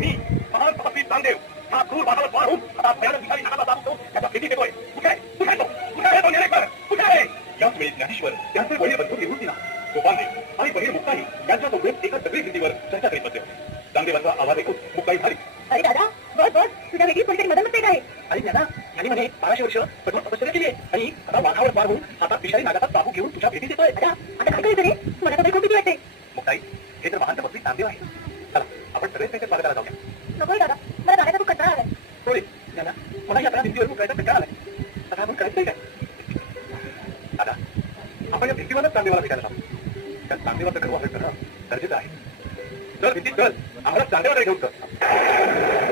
मी महान तपस्वी चांगदेव हा क्रूर बाजारात वाढून आता भयानक विषारी नागाला दाबतो त्याचा भीती देतोय. कुठे आहे कुठे आहे तो कुठे आहे तो नेरेकर कुठे आहे? याच वेळी ज्ञानेश्वर त्यांचे वडील बंधू निवृत्तीला गोपालदेव आणि बहीण मुक्ताई यांच्या सोबत एका दगडी भिंतीवर चर्चा करीत बसले. चांगदेवाचा आवाज ऐकून मुक्ताई झाली. अरे दादा बस बस तुझ्या वेगळी कोणीतरी मदत नसते काय? अरे दादा यांनी म्हणे 1200 वर्ष कठोर तपश्चर्या केली आणि आता वाघावर स्वार होऊन हातात विषारी नागाचा चाकू घेऊन तुझ्या भेटी देतोय. आता काय करायचं रे? मला तर खूप भीती वाटते. मुक्ताई हे तर महान तपस्वी चांगदेव आहे. चला आपण सगळेच त्यांच्या स्वागताला जाऊया. नको दादा मला जाण्याचा खूप कंटाळा आलाय. होय दादा मला या भिंतीवर मुकायचा कंटाळा आलाय. आता आपण करायचंय काय? दादा आपण या भिंतीवरच चांगदेवाला भेटायला जाऊ. त्या चांगदेवाचं घर वापस करणं गरजेचं आहे. चल भिंती चल आम्हाला चांगदेवाला घेऊन चल.